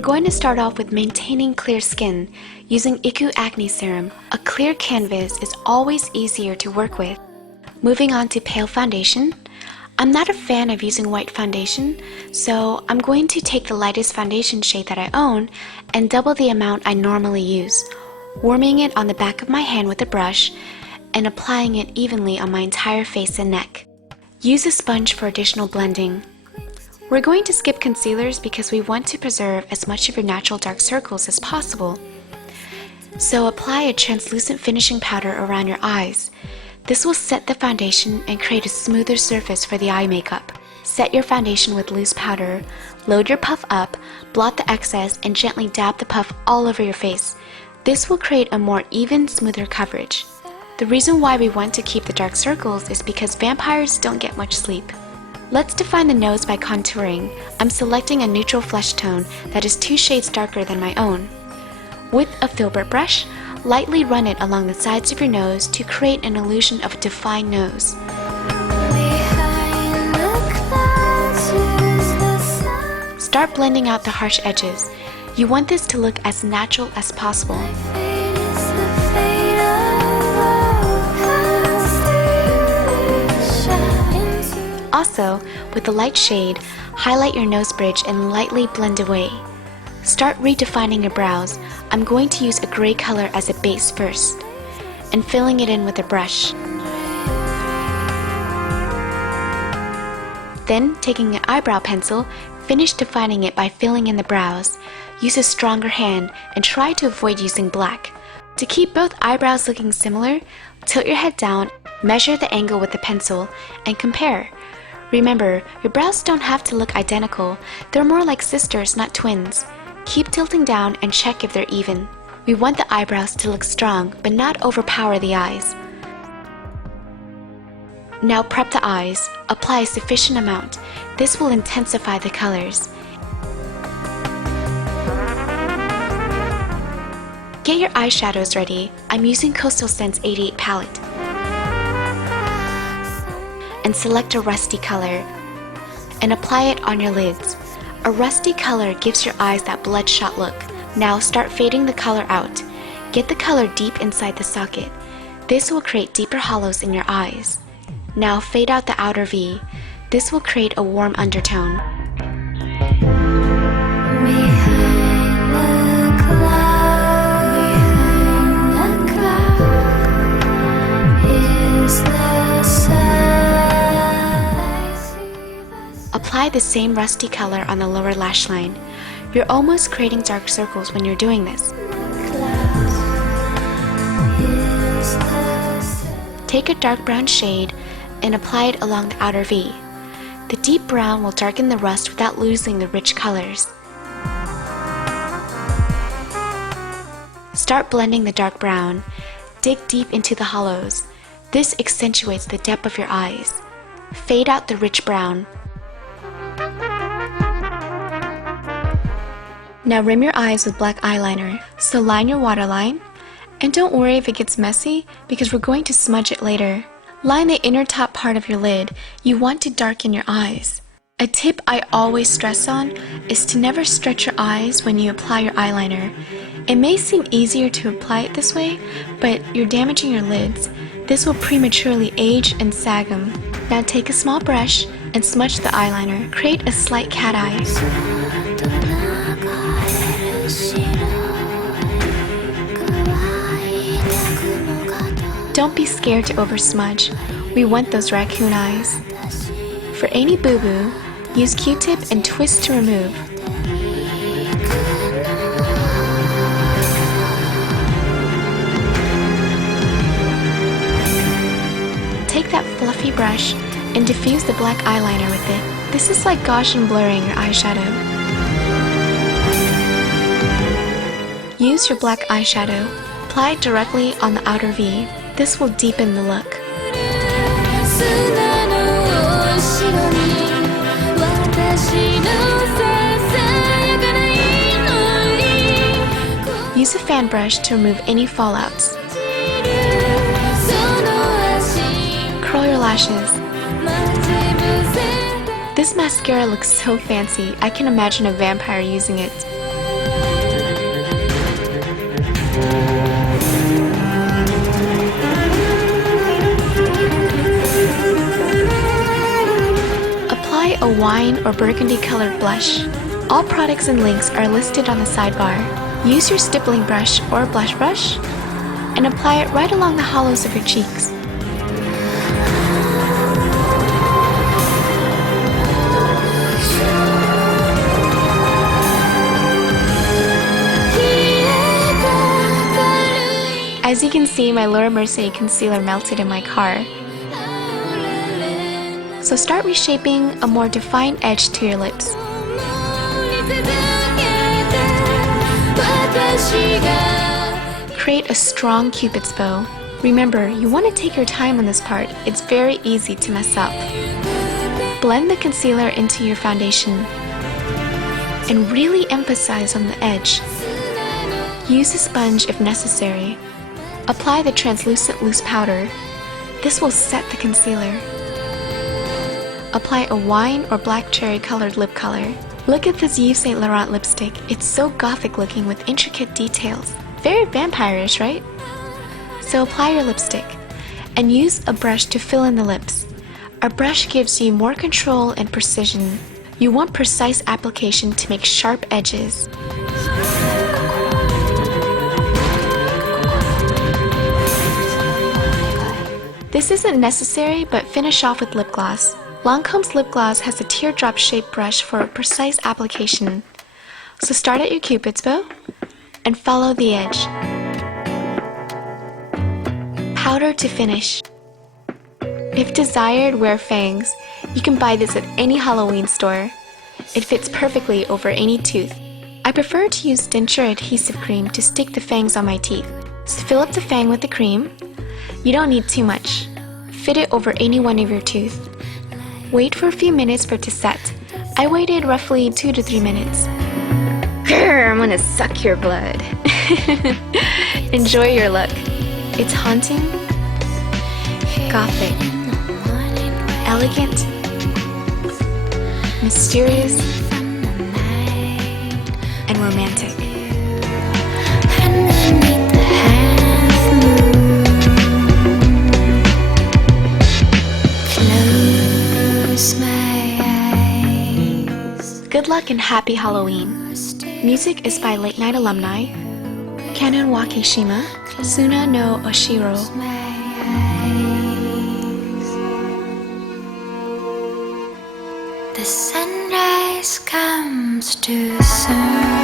We're going to start off with maintaining clear skin using Iku Acne Serum. A clear canvas is always easier to work with. Moving on to pale foundation. I'm not a fan of using white foundation, so I'm going to take the lightest foundation shade that I own and double the amount I normally use, warming it on the back of my hand with a brush and applying it evenly on my entire face and neck. Use a sponge for additional blending. We're going to skip concealers because we want to preserve as much of your natural dark circles as possible. So apply a translucent finishing powder around your eyes. This will set the foundation and create a smoother surface for the eye makeup. Set your foundation with loose powder, load your puff up, blot the excess, and gently dab the puff all over your face. This will create a more even, smoother coverage. The reason why we want to keep the dark circles is because vampires don't get much sleep. Let's define the nose by contouring. I'm selecting a neutral flesh tone that is 2 shades darker than my own. With a filbert brush, lightly run it along the sides of your nose to create an illusion of a defined nose. Start blending out the harsh edges. You want this to look as natural as possible. Also, with the light shade, highlight your nose bridge and lightly blend away. Start redefining your brows. I'm going to use a gray color as a base first, and filling it in with a brush. Then, taking an eyebrow pencil, finish defining it by filling in the brows. Use a stronger hand and try to avoid using black. To keep both eyebrows looking similar, tilt your head down, measure the angle with the pencil, and compare. Remember, your brows don't have to look identical. They're more like sisters, not twins. Keep tilting down and check if they're even. We want the eyebrows to look strong, but not overpower the eyes. Now prep the eyes. Apply a sufficient amount. This will intensify the colors. Get your eyeshadows ready. I'm using Coastal Scents 88 palette. And select a rusty color and apply it on your lids. A rusty color gives your eyes that bloodshot look. Now start fading the color out. Get the color deep inside the socket. This will create deeper hollows in your eyes. Now fade out the outer V. This will create a warm undertone. Apply the same rusty color on the lower lash line. You're almost creating dark circles when you're doing this. Take a dark brown shade and apply it along the outer V. The deep brown will darken the rust without losing the rich colors. Start blending the dark brown. Dig deep into the hollows. This accentuates the depth of your eyes. Fade out the rich brown. Now rim your eyes with black eyeliner. So line your waterline. And don't worry if it gets messy because we're going to smudge it later. Line the inner top part of your lid. You want to darken your eyes. A tip I always stress on is to never stretch your eyes when you apply your eyeliner. It may seem easier to apply it this way, but you're damaging your lids. This will prematurely age and sag them. Now take a small brush and smudge the eyeliner. Create a slight cat eye. Don't be scared to over-smudge. We want those raccoon eyes. For any boo-boo, use Q-tip and twist to remove. Take that fluffy brush and diffuse the black eyeliner with it. This is like Gaussian blurring your eyeshadow. Use your black eyeshadow. Apply it directly on the outer V. This will deepen the look. Use a fan brush to remove any fallouts. Curl your lashes. This mascara looks so fancy, I can imagine a vampire using it. a wine or burgundy colored blush. All products and links are listed on the sidebar. Use your stippling brush or blush brush and apply it right along the hollows of your cheeks. As you can see, my Laura Mercier concealer melted in my car. So start reshaping a more defined edge to your lips. Create a strong cupid's bow. Remember, you want to take your time on this part. It's very easy to mess up. Blend the concealer into your foundation and really emphasize on the edge. Use a sponge if necessary. Apply the translucent loose powder. This will set the concealer. Apply a wine or black cherry colored lip color. Look at this Yves Saint Laurent lipstick. It's so gothic looking with intricate details. Very vampire-ish, right? So apply your lipstick and use a brush to fill in the lips. A brush gives you more control and precision. You want precise application to make sharp edges. This isn't necessary, but finish off with lip gloss. Lancome's lip gloss has a teardrop-shaped brush for a precise application. So start at your cupid's bow and follow the edge. Powder to finish. If desired, wear fangs. You can buy this at any Halloween store. It fits perfectly over any tooth. I prefer to use denture adhesive cream to stick the fangs on my teeth. So fill up the fang with the cream. You don't need too much. Fit it over any one of your teeth. Wait for a few minutes for it to set. I waited roughly 2 to 3 minutes. Grr, I'm gonna suck your blood. Enjoy your look. It's haunting, gothic, elegant, mysterious, and romantic. Good luck and happy Halloween. Music is by Late Night alumni Canon Wakishima, Suna no Oshiro. The sunrise comes too soon.